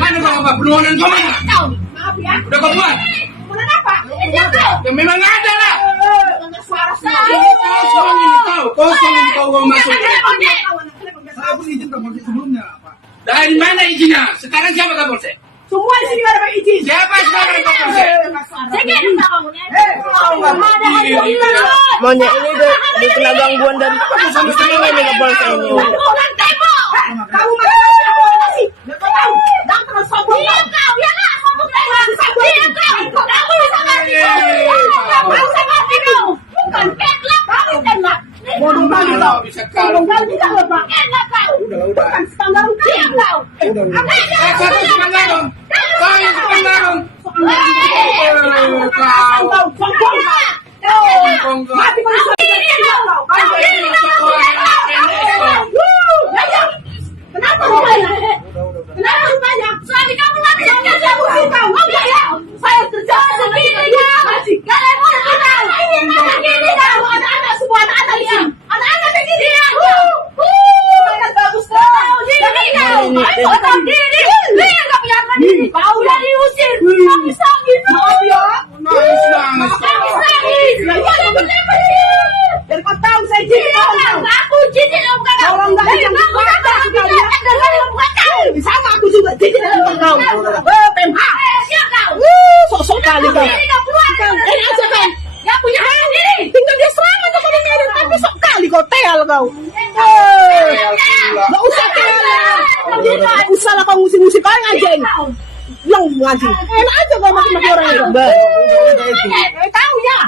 Mana kau penuhan kau mana? Maaf ya. Udah kau buat? Bulan apa? Ya memang ada lah. Suara Kosong ini kau masuk. Saya pun izin ke polsek sebelumnya, Pak. Dari mana izinnya? Sekarang siapa ke polsek? semua di sini ada izin. Siapa sekarang ke polsek? Maunya ini di kena gangguan dari istrinya nih ke polsek ini. Kamu masih tahu? Dan terus sombong. Iya kau, ya lah, sombong lagi. Iya kau, kamu bisa ngerti. Kamu bisa ngerti kau. Bukan ketlak, kamu ketlak. Bodoh kali kau. Sombong kali kau, Pak. Ketlak kau. Bukan standar kau kau. Satu sebentar dong. Kau yang sebentar dong. Kau sombong kau. Mati manusia. Kenapa rupanya? Kenapa rupanya? Suami kamu lagi yang kamu tahu. Enggak ya? Saya kerja sendiri ya. Kalian mau tahu? Begini tahu anak-anak semua anak-anak ini. Anak-anak begini ya. Mereka bagus tahu. Diri kau. Ayo tahu diri. Lihat enggak punya apa diri. Kau udah diusir. Nangis nangis. Maaf ya. Nangis nangis. Biar kau tahu saya jadi orang. Aku jadi orang. Orang enggak yang sama aku juga jadi kau. PMH. Sosok kali kau. Ini aja kau. Gak punya hak sendiri. Tinggal dia serang aja kalau dia tapi sok kali kau tel kau. Gak usah tel. Gak usah lah kau ngusik-ngusik kau ngajain. Yang ngaji. Enak aja kau maki-maki orang itu. Tahu ya.